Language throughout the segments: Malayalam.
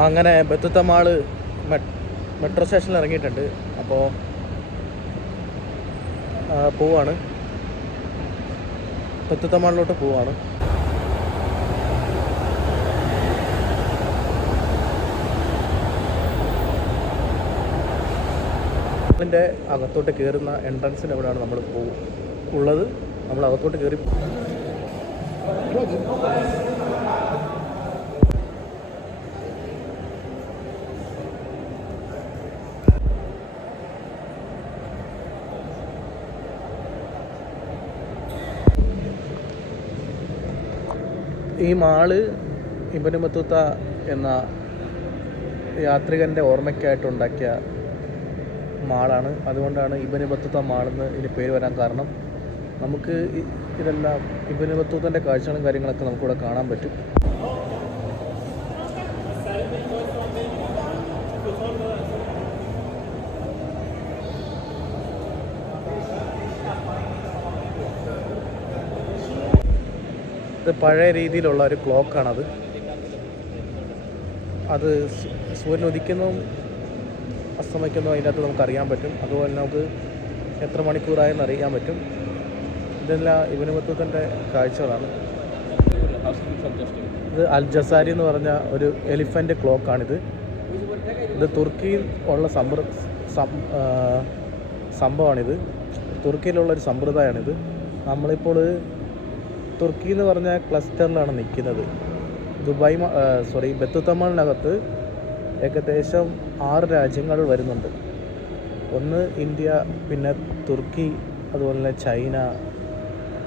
അങ്ങനെ ബത്തുത്ത മാള് മെട്രോ സ്റ്റേഷനിൽ ഇറങ്ങിയിട്ടുണ്ട്. അപ്പോൾ പോവാണ്, ബത്തുത്ത മാളിലോട്ട് പോവാണ്. അതിൻ്റെ അകത്തോട്ട് കയറുന്ന എൻട്രൻസിൻ്റെ എവിടെയാണ് നമ്മൾ ഉള്ളത്. നമ്മൾ അകത്തോട്ട് കയറി ഈ മാള് ഇബ്നു ബത്തൂത്ത എന്ന യാത്രികൻ്റെ ഓർമ്മയ്ക്കായിട്ടുണ്ടാക്കിയ മാളാണ്. അതുകൊണ്ടാണ് ഇബ്നു ബത്തൂത്ത മാളെന്ന് ഇതിന് പേര് വരാൻ കാരണം. നമുക്ക് ഇതെല്ലാം ഇബ്നു ബത്തൂത്തൻ്റെ കാഴ്ചകളും കാര്യങ്ങളൊക്കെ നമുക്കിവിടെ കാണാൻ പറ്റും. ഇത് പഴയ രീതിയിലുള്ള ഒരു ക്ലോക്കാണത്. അത് സൂര്യൻ ഉദിക്കുന്നതും അസ്തമിക്കുന്നതും അതിനകത്ത് നമുക്കറിയാൻ പറ്റും. അതുപോലെ നമുക്ക് എത്ര മണിക്കൂറായെന്ന് അറിയാൻ പറ്റും. ഇതെല്ലാം ഇബ്നു ബത്തൂത്തൻ്റെ കാഴ്ചകളാണ്. ഇത് അൽ ജസാരി എന്ന് പറഞ്ഞ ഒരു എലിഫൻ്റ് ക്ലോക്കാണിത്. ഇത് തുർക്കിയിൽ ഉള്ള സംഭവമാണിത്. തുർക്കിയിലുള്ളൊരു സമ്പ്രദായമാണിത്. നമ്മളിപ്പോൾ തുർക്കി എന്ന് പറഞ്ഞ ക്ലസ്റ്ററിലാണ് നിൽക്കുന്നത്. ബത്തുത്ത മാളിനകത്ത് ഏകദേശം 6 രാജ്യങ്ങൾ വരുന്നുണ്ട്. ഒന്ന് ഇന്ത്യ, പിന്നെ തുർക്കി, അതുപോലെ തന്നെ ചൈന,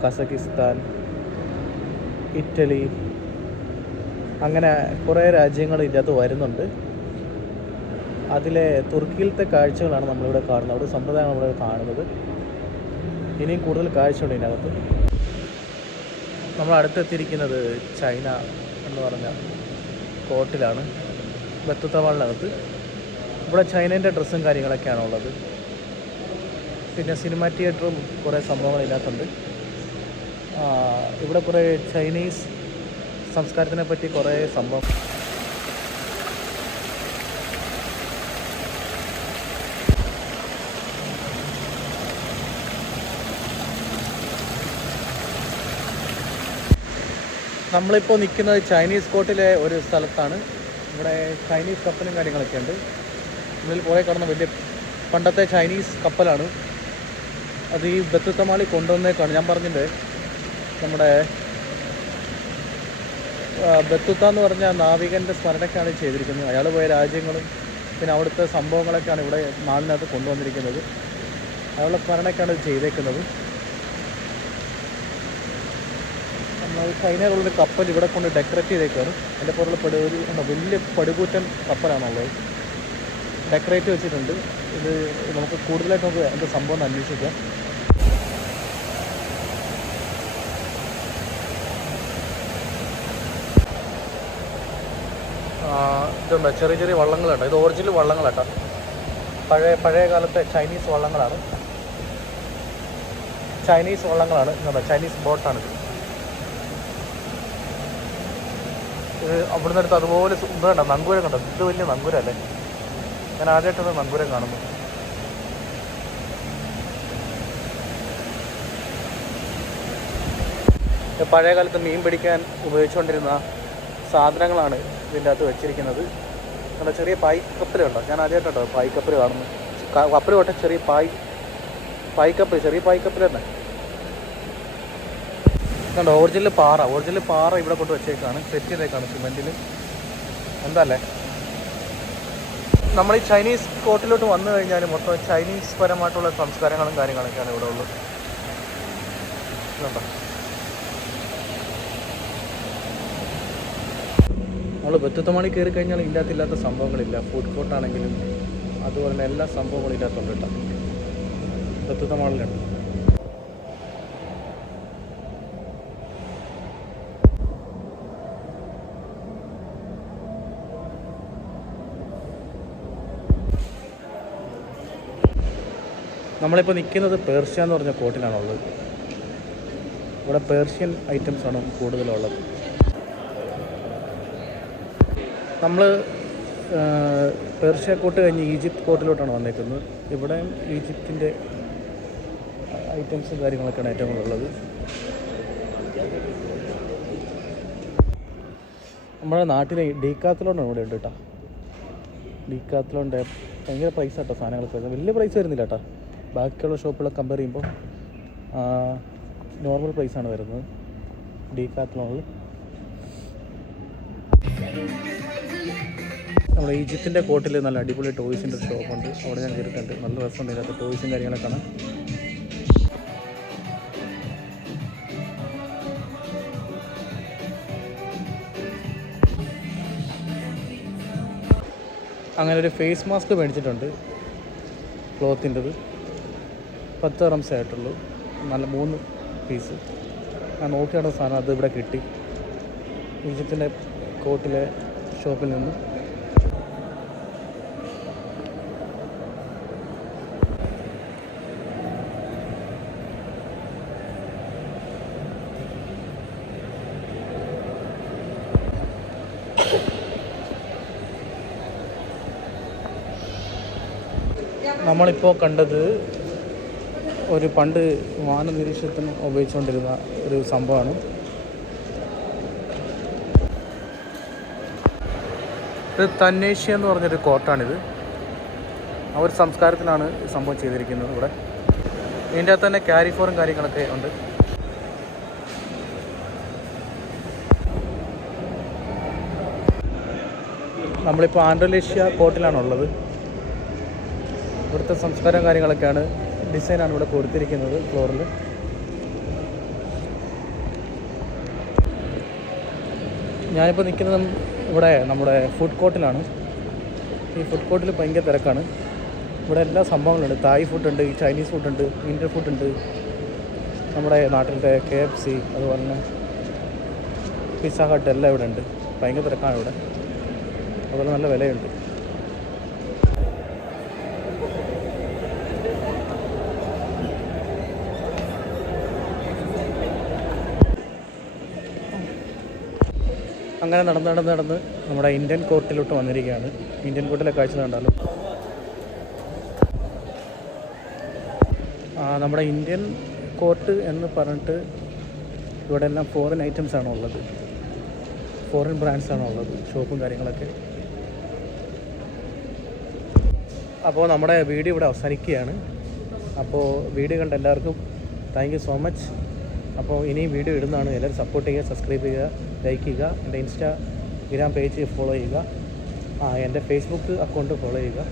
കസക്കിസ്ഥാൻ, ഇറ്റലി, അങ്ങനെ കുറേ രാജ്യങ്ങൾ ഇതിനകത്ത് വരുന്നുണ്ട്. അതിലെ തുർക്കിയിലത്തെ കാഴ്ചകളാണ് നമ്മളിവിടെ കാണുന്നത്. അവിടെ സമ്പ്രദായം നമ്മളിവിടെ കാണുന്നത്. ഇനിയും കൂടുതൽ കാഴ്ചയുണ്ട് ഇതിനകത്ത്. നമ്മൾ അടുത്തെത്തിയിരിക്കുന്നത് ചൈന എന്ന് പറഞ്ഞ കോർട്ടിലാണ്, ബത്തുത്ത മാളിനകത്ത്. ഇവിടെ ചൈനേൻ്റെ ഡ്രസ്സും കാര്യങ്ങളൊക്കെയാണ് ഉള്ളത്. പിന്നെ സിനിമാ തിയേറ്ററും കുറേ സംഭവങ്ങൾ ഇതിനകത്തുണ്ട്. ഇവിടെ കുറേ ചൈനീസ് സംസ്കാരത്തിനെ പറ്റി കുറേ സംഭവം. നമ്മളിപ്പോൾ നിൽക്കുന്നത് ചൈനീസ് കോർട്ടിലെ ഒരു സ്ഥലത്താണ്. ഇവിടെ ചൈനീസ് കപ്പലും കാര്യങ്ങളൊക്കെ ഉണ്ട്. നമ്മളിൽ കുറേ കാണുന്ന വലിയ പണ്ടത്തെ ചൈനീസ് കപ്പലാണ്. അത് ഈ ബത്തുത്ത മാളിൽ കൊണ്ടുവന്നേക്കാണ്. ഞാൻ പറഞ്ഞിട്ടുണ്ട്, നമ്മുടെ ബത്തുത്ത എന്ന് പറഞ്ഞ നാവികൻ്റെ സ്മരണയ്ക്കാണ് ചെയ്തിരിക്കുന്നത്. അയാൾ പോയ രാജ്യങ്ങളും പിന്നെ അവിടുത്തെ സംഭവങ്ങളൊക്കെയാണ് ഇവിടെ മാളിനകത്ത് കൊണ്ടുവന്നിരിക്കുന്നത്. അയാളുടെ സ്മരണയ്ക്കാണ് ഇത് ചെയ്തേക്കുന്നത്. ചൈനയിലുള്ളൊരു കപ്പൽ ഇവിടെ കൊണ്ട് ഡെക്കറേറ്റ് ചെയ്തേക്കാണ്. അതിൻ്റെ പുറത്തുള്ള ഒരു വലിയ പടുകൂറ്റൻ കപ്പലാണുള്ളത്. ഡെക്കറേറ്റ് വെച്ചിട്ടുണ്ട്. ഇത് നമുക്ക് കൂടുതലായിട്ട് നമുക്ക് എന്താ സംഭവം എന്ന് അന്വേഷിക്കാം. ഇതുണ്ട്, ചെറിയ ചെറിയ വള്ളങ്ങളുണ്ട്. ഇത് ഒറിജിനൽ വള്ളങ്ങളാട്ടോ. പഴയ കാലത്തെ ചൈനീസ് വള്ളങ്ങളാണ്. ചൈനീസ് ബോട്ടാണിത്. ഇത് അവിടുന്ന് അടുത്ത് അതുപോലെ ഇത് കണ്ടോ, നങ്കൂരം കണ്ടോ? ഇത് വലിയ നങ്കൂരല്ലേ? ഞാൻ ആദ്യമായിട്ടാണ് നങ്കൂരം കാണുന്നത്. പഴയ കാലത്ത് മീൻ പിടിക്കാൻ ഉപയോഗിച്ചുകൊണ്ടിരുന്ന സാധനങ്ങളാണ് ഇതിൻ്റെ അകത്ത് വെച്ചിരിക്കുന്നത്. നല്ല ചെറിയ പായ്ക്കപ്പലുണ്ടോ? ഞാൻ ആദ്യമായിട്ടോ പായ്ക്കപ്പൽ കാണുന്നു. കപ്പൽ തൊട്ട് ചെറിയ പായ്ക്കപ്പൽ തന്നെ കണ്ടോ? ഒറിജിനൽ പാറ ഇവിടെ കൊണ്ട് വെച്ചേക്കാണ്, സെറ്റ് ചെയ്തേക്കാണ് സിമെൻറ്റിൽ. എന്താല്ലേ, നമ്മൾ ഈ ചൈനീസ് കോർട്ടിലോട്ട് വന്നു കഴിഞ്ഞാൽ മൊത്തം ചൈനീസ് പരമായിട്ടുള്ള സംസ്കാരങ്ങളും കാര്യങ്ങളൊക്കെയാണ് ഇവിടെ ഉള്ളത്. കണ്ടോ? നമ്മൾ ബത്തുത്ത മാളിൽ കയറി കഴിഞ്ഞാൽ ഇല്ലാത്ത സംഭവങ്ങളില്ല. ഫുഡ് കോർട്ടാണെങ്കിലും അതുപോലെ തന്നെ എല്ലാ സംഭവങ്ങളും ഇല്ലാത്തതുണ്ട് കേട്ടോ ബത്തുത്ത മാളിലുണ്ട്. നമ്മളിപ്പോൾ നിൽക്കുന്നത് പേർഷ്യ എന്ന് പറഞ്ഞ കോർട്ടിലാണുള്ളത്. ഇവിടെ പേർഷ്യൻ ഐറ്റംസാണ് കൂടുതലുള്ളത്. നമ്മൾ പേർഷ്യ കോട്ട് കഴിഞ്ഞ് ഈജിപ്ത് കോട്ടിലോട്ടാണ് വന്നേക്കുന്നത്. ഇവിടെ ഈജിപ്തിൻ്റെ ഐറ്റംസും കാര്യങ്ങളൊക്കെയാണ് ഏറ്റവും കൂടുതലുള്ളത്. നമ്മുടെ നാട്ടിലെ ഡീക്കാത്തലോണ്ടാണ് ഇവിടെ ഉണ്ട് കേട്ടോ. ഡീക്കാത്തലോണ്ട് ഭയങ്കര പ്രൈസ് കേട്ടോ സാധനങ്ങളൊക്കെ വരുന്നത്. വലിയ പ്രൈസ് വരുന്നില്ല കേട്ടോ. ബാക്കിയുള്ള ഷോപ്പുകളൊക്കെ കമ്പയർ ചെയ്യുമ്പോൾ നോർമൽ പ്രൈസാണ് വരുന്നത് ഡീക്കാത്തലോണിൽ. നമ്മുടെ ഈജിപ്തിൻ്റെ കോട്ടിൽ നല്ല അടിപൊളി ടോയ്സിൻ്റെ ഒരു ഷോപ്പുണ്ട്. അവിടെ ഞാൻ കയറിയിട്ടുണ്ട്. നല്ല രസമുണ്ട് ഇതിനകത്ത് ടോയ്സും കാര്യങ്ങളൊക്കെ കാണാൻ. അങ്ങനെ ഒരു ഫേസ് മാസ്ക് മേടിച്ചിട്ടുണ്ട് ക്ലോത്തിൻ്റെത്. 10 dirhams ആയിട്ടുള്ളൂ. നല്ല 3 പീസ്. ഞാൻ നോക്കി നടന്ന സാധനം അത് ഇവിടെ കിട്ടി ഈജിപ്തിൻ്റെ കോട്ടിലെ ഷോപ്പിൽ നിന്ന്. നമ്മളിപ്പോൾ കണ്ടത് ഒരു പണ്ട് വാന നിരീക്ഷണത്തിന് ഉപയോഗിച്ചുകൊണ്ടിരുന്ന ഒരു സംഭവമാണ്. ഇത് തന്നേഷ്യ എന്ന് പറഞ്ഞൊരു കോട്ടാണിത്. ആ ഒരു സംസ്കാരത്തിലാണ് ഈ സംഭവം ചെയ്തിരിക്കുന്നത്. ഇവിടെ ഇതിൻ്റെ അകത്ത് തന്നെ ക്യാരിഫോറും കാര്യങ്ങളൊക്കെ ഉണ്ട്. നമ്മളിപ്പോൾ ആൻഡ്രലേഷ്യ കോട്ടിലാണുള്ളത്. ഇവിടുത്തെ സംസ്കാരം കാര്യങ്ങളൊക്കെയാണ്, ഡിസൈനാണ് ഇവിടെ കൊടുത്തിരിക്കുന്നത് ഫ്ലോറിൽ. ഞാനിപ്പോൾ നിൽക്കുന്നത് ഇവിടെ നമ്മുടെ ഫുഡ് കോർട്ടിലാണ്. ഈ ഫുഡ് കോർട്ടിൽ ഭയങ്കര തിരക്കാണ്. ഇവിടെ എല്ലാ സംഭവങ്ങളുണ്ട്. തായ് ഫുഡുണ്ട്, ചൈനീസ് ഫുഡുണ്ട്, ഇന്ത്യൻ ഫുഡുണ്ട്, നമ്മുടെ നാട്ടിലത്തെ KFC, അതുപോലെ തന്നെ പിസ്സ ഹട്ട് എല്ലാം ഇവിടെ ഉണ്ട്. ഭയങ്കര തിരക്കാണ് ഇവിടെ. അതുപോലെ നല്ല വിലയുണ്ട്. അങ്ങനെ നടന്ന് നമ്മുടെ ഇന്ത്യൻ കോർട്ടിലോട്ട് വന്നിരിക്കുകയാണ്. ഇന്ത്യൻ കോർട്ടിലെ കാഴ്ച കണ്ടാലോ. നമ്മുടെ ഇന്ത്യൻ കോർട്ട് എന്ന് പറഞ്ഞിട്ട് ഇവിടെ എല്ലാം ഫോറിൻ ഐറ്റംസാണ് ഉള്ളത്. ഫോറിൻ ബ്രാൻഡ്സാണ് ഉള്ളത്, ഷോപ്പും കാര്യങ്ങളൊക്കെ. അപ്പോൾ നമ്മുടെ വീഡിയോ ഇവിടെ അവസാനിക്കുകയാണ്. അപ്പോൾ വീഡിയോ കണ്ട എല്ലാവർക്കും താങ്ക് യു സോ മച്ച്. അപ്പോൾ ഇനിയും വീഡിയോ ഇടുന്നതാണ്. എല്ലാവരും സപ്പോർട്ട് ചെയ്യുക, സബ്സ്ക്രൈബ് ചെയ്യുക, ലൈക്ക് ചെയ്യുക. എൻ്റെ ഇൻസ്റ്റാഗ്രാം പേജ് ഫോളോ ചെയ്യുക. എൻ്റെ ഫേസ്ബുക്ക് അക്കൗണ്ട് ഫോളോ ചെയ്യുക.